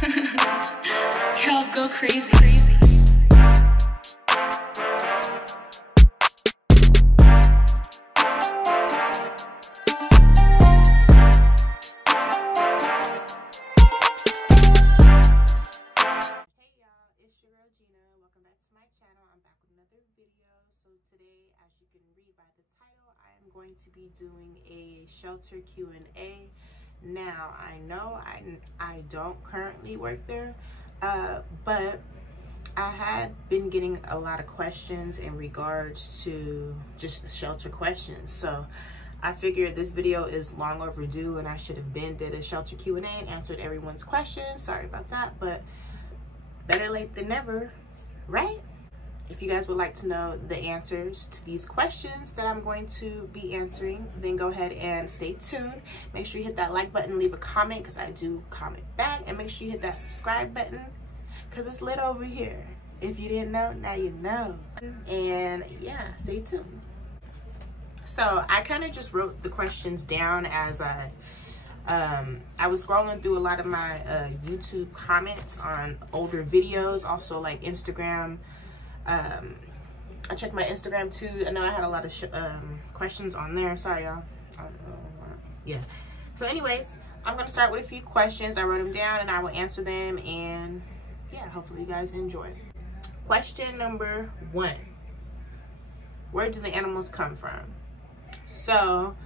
Kelp, go crazy. Going to be doing a shelter Q&A. Now I know I don't currently work there, but I had been getting a lot of questions in regards to just shelter questions, so I figured this video is long overdue and I should have been did a shelter Q&A and answered everyone's questions. Sorry about that, but better late than never, right? If you guys would like to know the answers to these questions that I'm going to be answering, then go ahead and stay tuned. Make sure you hit that like button, leave a comment, because I do comment back, and make sure you hit that subscribe button, because it's lit over here. If you didn't know, now you know. And yeah, stay tuned. So I kind of just wrote the questions down as I was scrolling through a lot of my YouTube comments on older videos, also like Instagram. I checked my Instagram too. I know I had a lot of questions on there. Sorry, y'all. Yeah. So anyways, I'm going to start with a few questions. I wrote them down and I will answer them. And yeah, hopefully you guys enjoy. Question number 1. Where do the animals come from? So,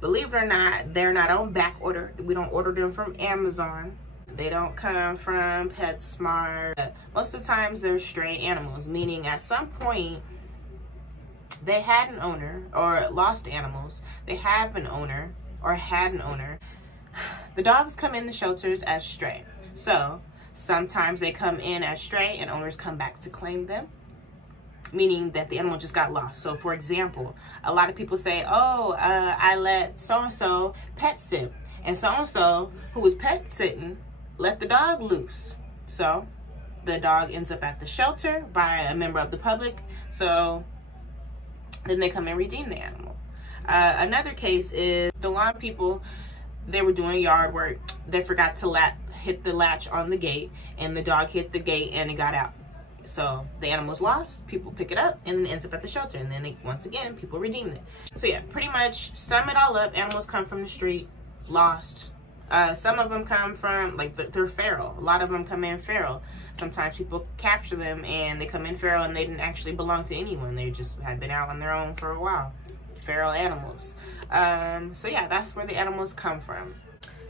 believe it or not, they're not on back order. We don't order them from Amazon. They don't come from PetSmart. Most of the times they're stray animals, meaning at some point they had an owner, or lost animals. They have an owner or had an owner. The dogs come in the shelters as stray. So sometimes they come in as stray and owners come back to claim them, meaning that the animal just got lost. So for example, a lot of people say, oh, I let so-and-so pet sit, and so-and-so who was pet sitting let the dog loose. So the dog ends up at the shelter by a member of the public. So then they come and redeem the animal. Another case is the lawn people, they were doing yard work. They forgot to hit the latch on the gate, and the dog hit the gate and it got out. So the animal's lost, people pick it up, and it ends up at the shelter. And then once again, people redeem it. So yeah, pretty much sum it all up. Animals come from the street, lost. Some of them come from, like, they're feral. A lot of them come in feral. Sometimes people capture them and they come in feral and they didn't actually belong to anyone. They just had been out on their own for a while. Feral animals. So yeah, that's where the animals come from.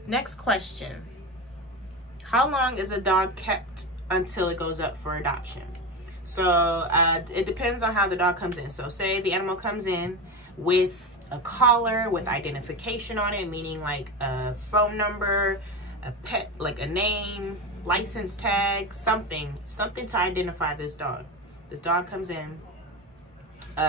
Next question. How long is a dog kept until it goes up for adoption? So it depends on how the dog comes in. So say the animal comes in with a collar with identification on it, meaning like a phone number, a pet, like a name, license tag, something to identify this dog. This dog comes in,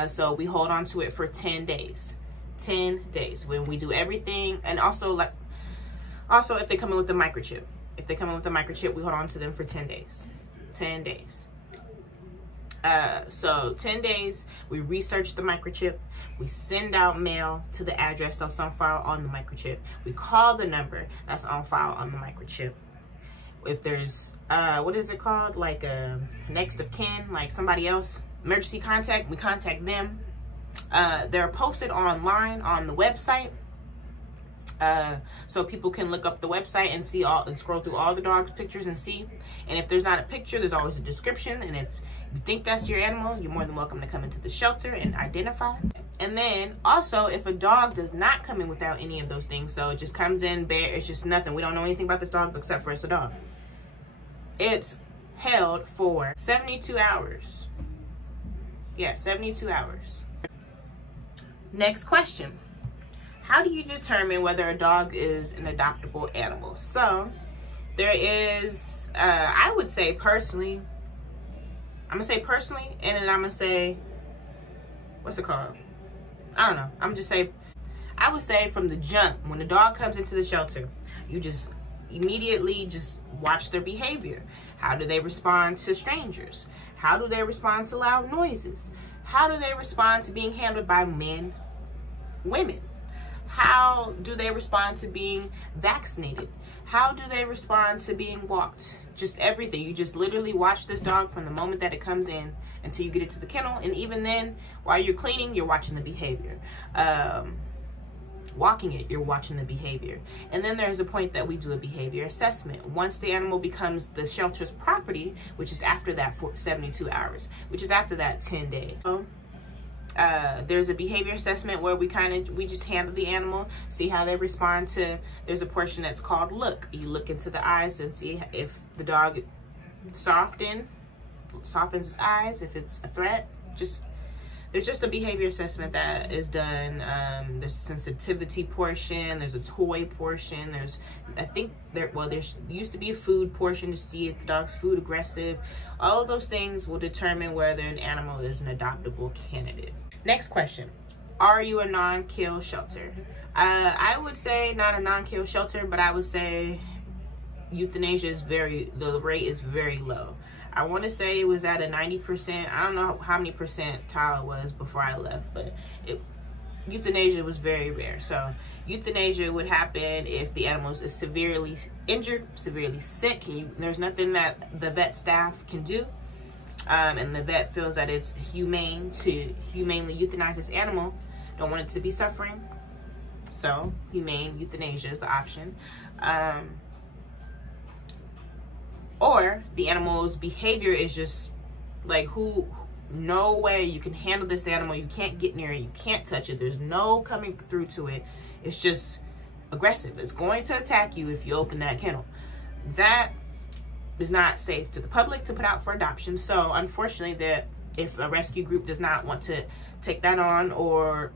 so we hold on to it for 10 days. 10 days when we do everything. And also if they come in with a microchip, we hold on to them for 10 days. 10 days. So 10 days, we research the microchip. We send out mail to the address that's on file on the microchip. We call the number that's on file on the microchip. If there's, what is it called? Like a next of kin, like somebody else, emergency contact, we contact them. They're posted online on the website. So people can look up the website and see and scroll through all the dog's pictures and see. And if there's not a picture, there's always a description. And if you think that's your animal, you're more than welcome to come into the shelter and identify. And then also, if a dog does not come in without any of those things, so it just comes in bare, it's just nothing. We don't know anything about this dog except for it's a dog. It's held for 72 hours. Yeah, 72 hours. Next question. How do you determine whether a dog is an adoptable animal? So there is, I would say personally, I'm gonna say personally, and then I'm gonna say, what's it called? I don't know. I'm just say, I would say from the jump, when the dog comes into the shelter, you just immediately just watch their behavior. How do they respond to strangers? How do they respond to loud noises? How do they respond to being handled by men, women? How do they respond to being vaccinated? How do they respond to being walked? Just everything. You just literally watch this dog from the moment that it comes in until you get it to the kennel. And even then, while you're cleaning, you're watching the behavior. Walking it, you're watching the behavior. And then there's a point that we do a behavior assessment. Once the animal becomes the shelter's property, which is after that 72 hours, which is after that 10 day. There's a behavior assessment where we just handle the animal, see how they respond to, there's a portion that's called look. You look into the eyes and see if the dog softens its eyes, if it's a threat. There's just a behavior assessment that is done. There's a sensitivity portion, there's a toy portion, there used to be a food portion to see if the dog's food aggressive. All of those things will determine whether an animal is an adoptable candidate. Next question, are you a non-kill shelter? I would say not a non-kill shelter, but I would say euthanasia the rate is very low. I want to say it was at a 90%. I don't know how many percentile it was before I left, but euthanasia was very rare. So euthanasia would happen if the animal is severely injured, severely sick, there's nothing that the vet staff can do, and the vet feels that it's humane to humanely euthanize this animal, don't want it to be suffering. So humane euthanasia is the option. Or the animal's behavior is just like, no way you can handle this animal. You can't get near it. You can't touch it. There's no coming through to it. It's just aggressive. It's going to attack you if you open that kennel. That is not safe to the public to put out for adoption. So unfortunately, if a rescue group does not want to take that on, or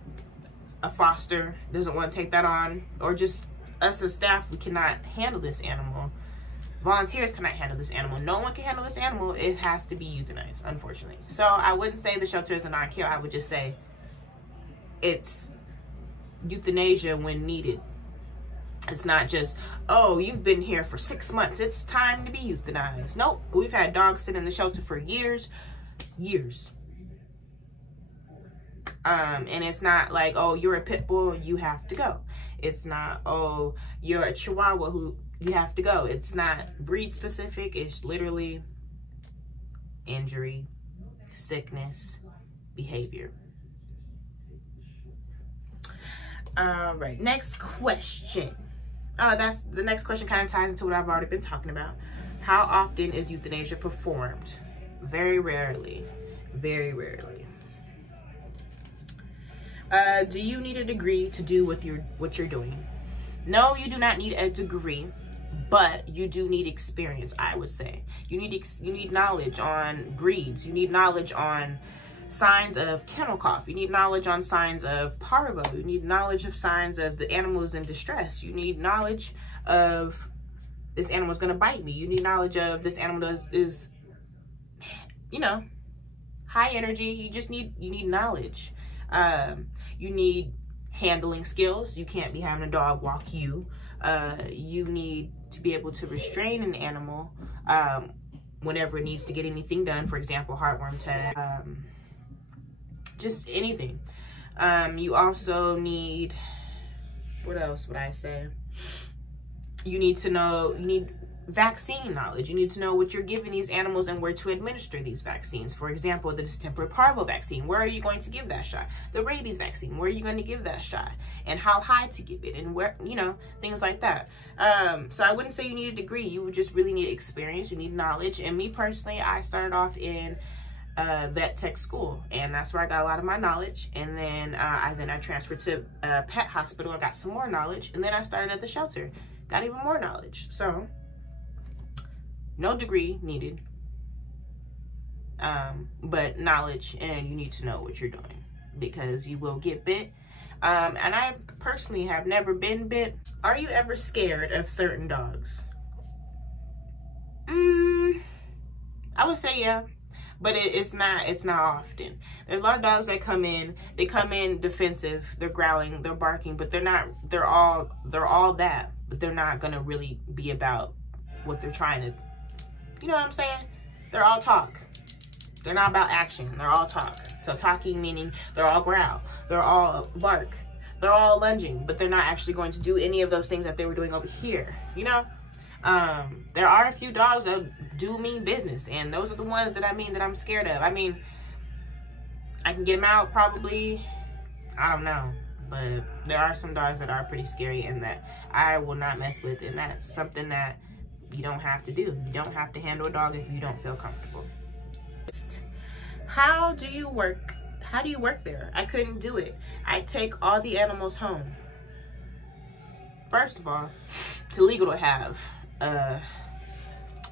a foster doesn't want to take that on, or just us as staff, we cannot handle this animal. Volunteers cannot handle this animal. No one can handle this animal. It has to be euthanized, unfortunately. So I wouldn't say the shelter is a non-kill. I would just say it's euthanasia when needed. It's not just, oh, you've been here for 6 months, it's time to be euthanized. Nope, we've had dogs sit in the shelter for years. And it's not like, oh, you're a pit bull, you have to go. It's not, oh, you're a Chihuahua who you have to go. It's not breed specific. It's literally injury, sickness, behavior. All right, next question. That's the next question, kind of ties into what I've already been talking about. How often is euthanasia performed? Very rarely. Very rarely. Do you need a degree to do what you're doing? No, you do not need a degree, but you do need experience, I would say. You need knowledge on breeds. You need knowledge on signs of kennel cough. You need knowledge on signs of parvo. You need knowledge of signs of the animal's in distress. You need knowledge of this animal's gonna bite me. You need knowledge of this animal is high energy. You need knowledge. You need handling skills. You can't be having a dog walk you. You need to be able to restrain an animal whenever it needs to get anything done. For example, heartworm tag, just anything. You also need, what else would I say? You need vaccine knowledge. You need to know what you're giving these animals and where to administer these vaccines. For example, the distemper parvo vaccine, where are you going to give that shot? The rabies vaccine, where are you going to give that shot? And how high to give it, and where, things like that. So I wouldn't say you need a degree. You would just really need experience. You need knowledge. And me personally, I started off in vet tech school, and that's where I got a lot of my knowledge. And then I transferred to a pet hospital. I got some more knowledge, and then I started at the shelter, got even more knowledge. So no degree needed, but knowledge, and you need to know what you're doing, because you will get bit. And I personally have never been bit. Are you ever scared of certain dogs? I would say yeah, but it's not often. There's a lot of dogs that come in, they come in defensive, they're growling, they're barking, but they're all that, but they're not gonna really be about what they're trying to, you know what I'm saying? They're all talk. They're not about action. They're all talk. So talking meaning they're all growl. They're all bark. They're all lunging, but they're not actually going to do any of those things that they were doing over here, you know? There are a few dogs that do mean business, and those are the ones that that I'm scared of. I mean, I can get them out probably, I don't know, but there are some dogs that are pretty scary and that I will not mess with, and that's something that you don't have to do. You don't have to handle a dog if you don't feel comfortable. How do you work? How do you work there? I couldn't do it. I take all the animals home. First of all, it's illegal to have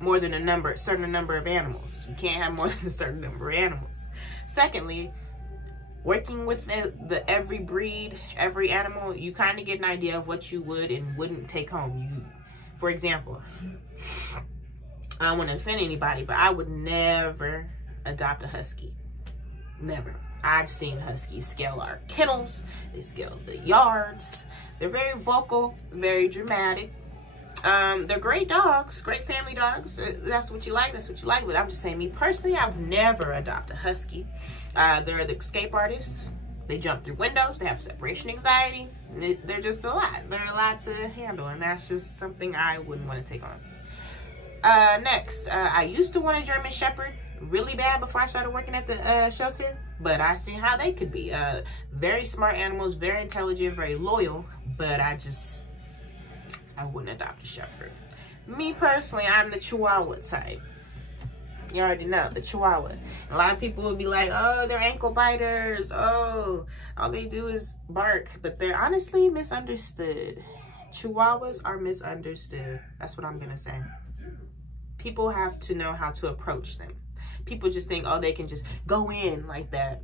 more than a certain number of animals. You can't have more than a certain number of animals. Secondly, working with every breed, every animal, you kind of get an idea of what you would and wouldn't take home. For example, I don't want to offend anybody, but I would never adopt a husky. Never. I've seen huskies scale our kennels. They scale the yards. They're very vocal, very dramatic. They're great dogs, great family dogs. That's what you like, that's what you like. But I'm just saying, me personally, I would never adopt a husky. They're the escape artists. They jump through windows. They have separation anxiety. They're just a lot. They're a lot to handle, and that's just something I wouldn't want to take on. Next, I used to want a German Shepherd really bad before I started working at the shelter, but I seen how they could be. Very smart animals, very intelligent, very loyal, but I wouldn't adopt a Shepherd. Me personally, I'm the Chihuahua type. You already know, the Chihuahua. A lot of people will be like, oh, they're ankle biters. Oh, all they do is bark. But they're honestly misunderstood. Chihuahuas are misunderstood. That's what I'm going to say. People have to know how to approach them. People just think, oh, they can just go in like that,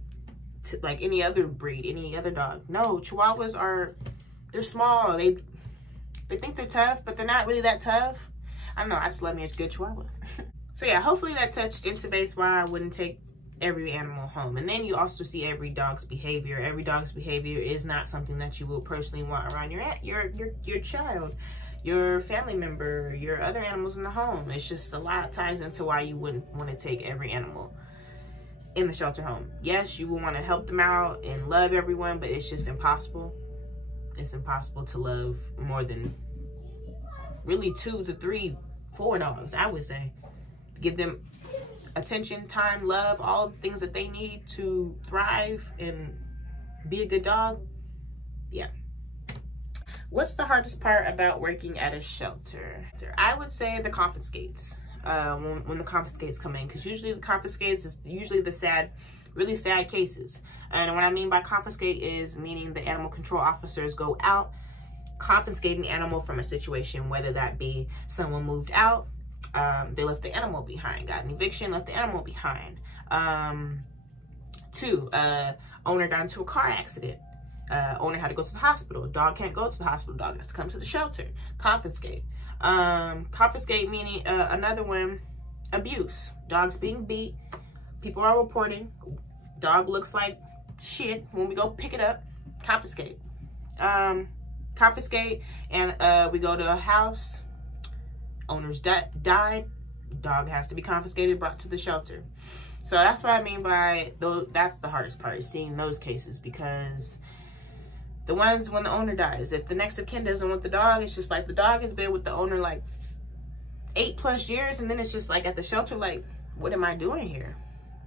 like any other breed, any other dog. No, Chihuahuas they're small. They think they're tough, but they're not really that tough. I don't know. I just love me a good Chihuahua. So yeah, hopefully that touched into base why I wouldn't take every animal home. And then you also see every dog's behavior. Every dog's behavior is not something that you will personally want around your child, your family member, your other animals in the home. It's just a lot ties into why you wouldn't want to take every animal in the shelter home. Yes, you will want to help them out and love everyone, but it's just impossible. It's impossible to love more than really 2 to 3, 4 dogs, I would say. Give them attention, time, love, all the things that they need to thrive and be a good dog. Yeah. What's the hardest part about working at a shelter? I would say the confiscates. When the confiscates come in, because usually the confiscates is usually the really sad cases. And what I mean by confiscate is meaning the animal control officers go out, confiscate an animal from a situation, whether that be someone moved out, they left the animal behind, got an eviction, left the animal behind. 2, owner got into a car accident. Owner had to go to the hospital. Dog can't go to the hospital. Dog has to come to the shelter. Confiscate. Confiscate meaning another one, abuse. Dog's being beat. People are reporting. Dog looks like shit when we go pick it up. Confiscate. Confiscate, and we go to a house. Owners died. Dog has to be confiscated, brought to the shelter. So that's what I mean by that's the hardest part, is seeing those cases, because the ones when the owner dies, if the next of kin doesn't want the dog, it's just like the dog has been with the owner like 8+ years, and then it's just like at the shelter, like, what am I doing here?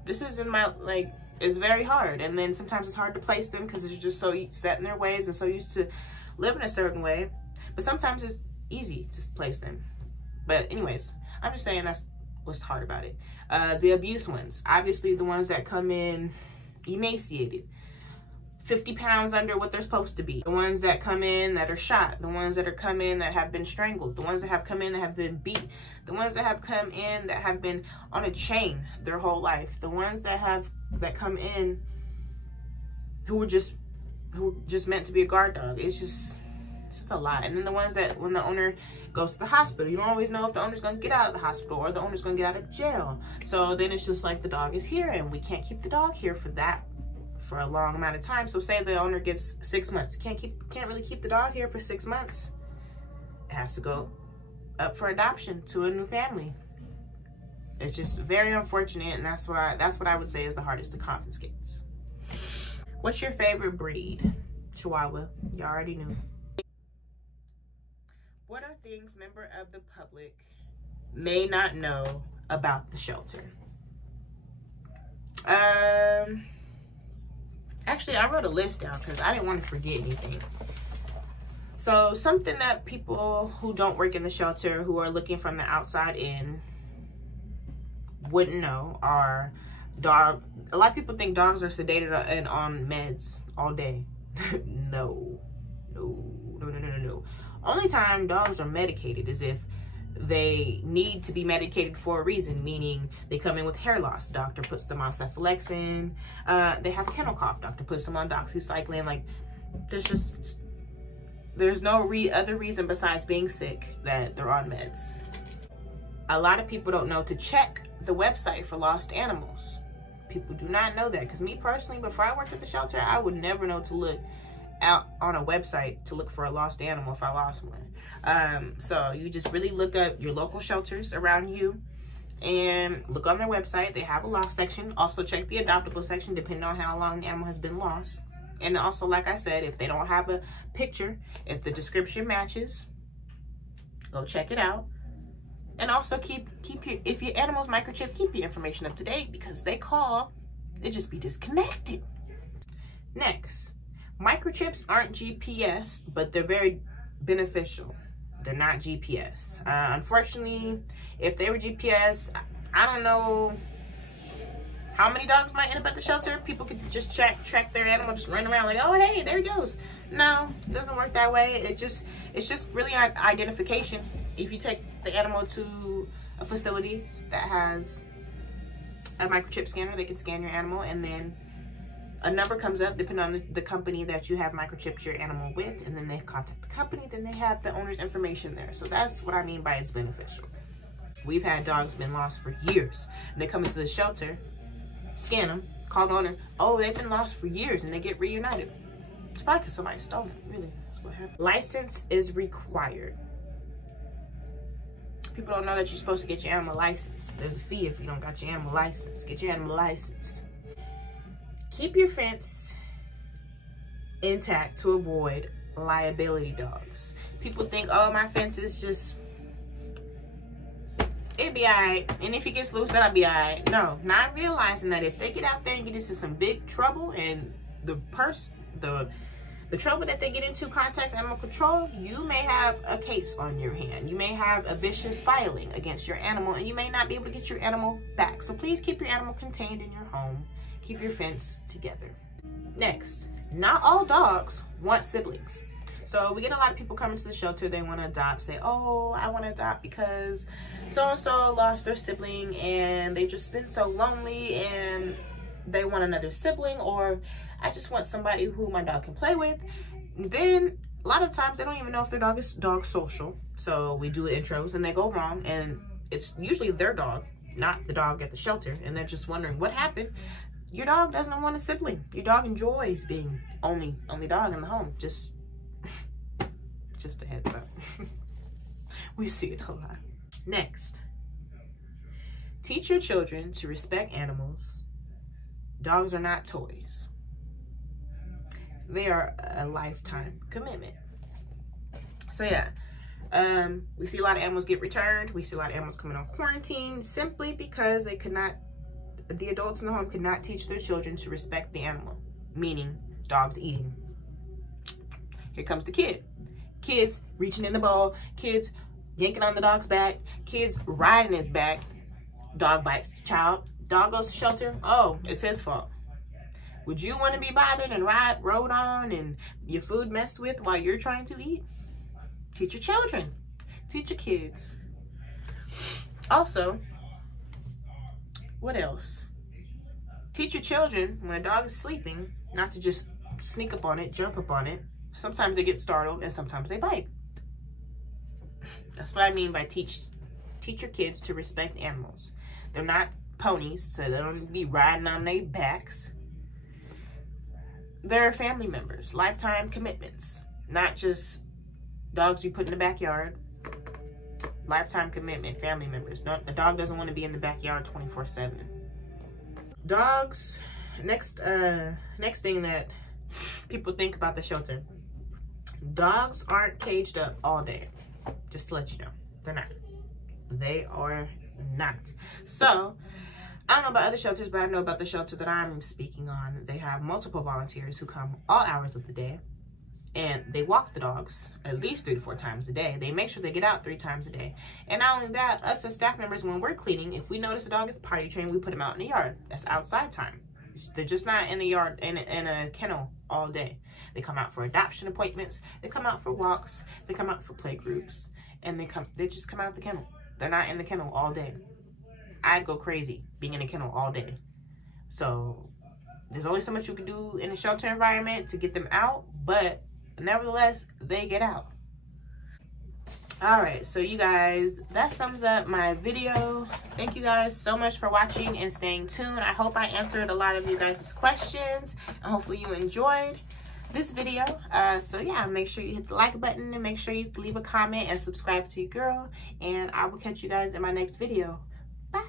This isn't my, like, it's very hard. And then sometimes it's hard to place them because they're just so set in their ways and so used to living a certain way. But sometimes it's easy to place them. But anyways, I'm just saying that's what's hard about it. The abuse ones, obviously the ones that come in emaciated, 50 pounds under what they're supposed to be. The ones that come in that are shot, the ones that are come in that have been strangled, the ones that have come in that have been beat, the ones that have come in that have been on a chain their whole life, the ones that come in who just meant to be a guard dog. It's just a lot. And then the ones that when the owner goes to the hospital, you don't always know if the owner's gonna get out of the hospital or the owner's gonna get out of jail. So then it's just like the dog is here and we can't keep the dog here for a long amount of time. So say the owner gets 6 months, can't really keep the dog here for 6 months. It has to go up for adoption to a new family. It's just very unfortunate, and that's what I would say is the hardest to confiscate. What's your favorite breed? Chihuahua. You already knew. What are things member of the public may not know about the shelter? Actually, I wrote a list down because I didn't want to forget anything. So something that people who don't work in the shelter, who are looking from the outside in, wouldn't know are a lot of people think dogs are sedated and on meds all day. No. Only time dogs are medicated is if they need to be medicated for a reason, meaning they come in with hair loss. Doctor puts them on cephalexin. They have kennel cough. Doctor puts them on doxycycline. Like, there's no other reason besides being sick that they're on meds. A lot of people don't know to check the website for lost animals. People do not know that, because me personally, before I worked at the shelter, I would never know to look out on a website to look for a lost animal if I lost one. So you just really look up your local shelters around you and look on their website. They have a lost section. Also check the adoptable section depending on how long the animal has been lost. And also, like I said, if they don't have a picture, if the description matches, go check it out. And also if your animal's microchipped, keep your information up to date, because they just be disconnected. Next, microchips aren't GPS, but they're very beneficial. They're not GPS. Unfortunately, if they were GPS, I don't know how many dogs might end up at the shelter. People could just track their animal, just run around like, oh, hey, there he goes. No, it doesn't work that way. It's just really an identification. If you take the animal to a facility that has a microchip scanner, they can scan your animal, and then a number comes up depending on the company that you have microchipped your animal with, and then they contact the company, then they have the owner's information there. So that's what I mean by it's beneficial. We've had dogs been lost for years, and they come into the shelter, scan them, call the owner, oh, they've been lost for years, and they get reunited. It's probably because somebody stole it, really. That's what happened. License is required. People don't know that you're supposed to get your animal licensed. There's a fee if you don't got your animal licensed. Get your animal licensed. Keep your fence intact to avoid liability dogs. People think, oh, my fence is just, it'll be all right. And if he gets loose, that'll be all right. No, not realizing that if they get out there and get into some big trouble, and the trouble that they get into contacts animal control, you may have a case on your hand. You may have a vicious filing against your animal, and you may not be able to get your animal back. So please keep your animal contained in your home. Keep your fence together. Next, not all dogs want siblings. So we get a lot of people coming to the shelter, they want to adopt, say, oh, I want to adopt because so-and-so lost their sibling and they've just been so lonely and they want another sibling, or I just want somebody who my dog can play with. Then a lot of times they don't even know if their dog is dog social. So we do intros and they go wrong, and it's usually their dog, not the dog at the shelter, and they're just wondering what happened. Your dog doesn't want a sibling. Your dog enjoys being only dog in the home. Just a heads up. We see it a lot. Next, teach your children to respect animals. Dogs are not toys. They are a lifetime commitment. So yeah, we see a lot of animals get returned. We see a lot of animals coming on quarantine simply because the adults in the home could not teach their children to respect the animal, meaning dogs eating. Here comes the kid. Kids reaching in the bowl, kids yanking on the dog's back, kids riding his back, dog bites the child, dog goes to shelter, oh, it's his fault. Would you want to be bothered and rode on and your food messed with while you're trying to eat? Teach your children, teach your kids. Also, what else? Teach your children when a dog is sleeping not to just sneak up on it, jump up on it. Sometimes they get startled and sometimes they bite. That's what I mean by teach your kids to respect animals. They're not ponies, so they don't need to be riding on their backs. They're family members, lifetime commitments, not just dogs you put in the backyard. Lifetime commitment, family members. A dog doesn't want to be in the backyard 24/7. Dogs, next thing that people think about the shelter. Dogs aren't caged up all day. Just to let you know, they're not. They are not. So I don't know about other shelters, but I know about the shelter that I'm speaking on. They have multiple volunteers who come all hours of the day, and they walk the dogs at least 3 to 4 times a day. They make sure they get out 3 times a day. And not only that, us as staff members, when we're cleaning, if we notice a dog is potty trained, we put him out in the yard. That's outside time. They're just not in the yard, in a kennel all day. They come out for adoption appointments. They come out for walks. They come out for play groups. And they just come out the kennel. They're not in the kennel all day. I'd go crazy being in a kennel all day. So there's only so much you can do in a shelter environment to get them out, but nevertheless, they get out. All right, so you guys, that sums up my video. Thank you guys so much for watching and staying tuned. I hope I answered a lot of you guys' questions, and hopefully you enjoyed this video. So yeah, make sure you hit the like button and make sure you leave a comment and subscribe to your girl, and I will catch you guys in my next video. Bye.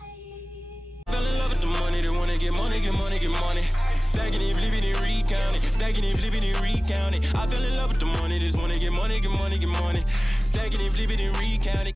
Fell in love with the money, they wanna get money, get money, get money. Stacking and flipping and recounting, stacking and flipping and recounting. I fell in love with the money, just wanna get money, get money, get money. Stacking and flipping and recounting.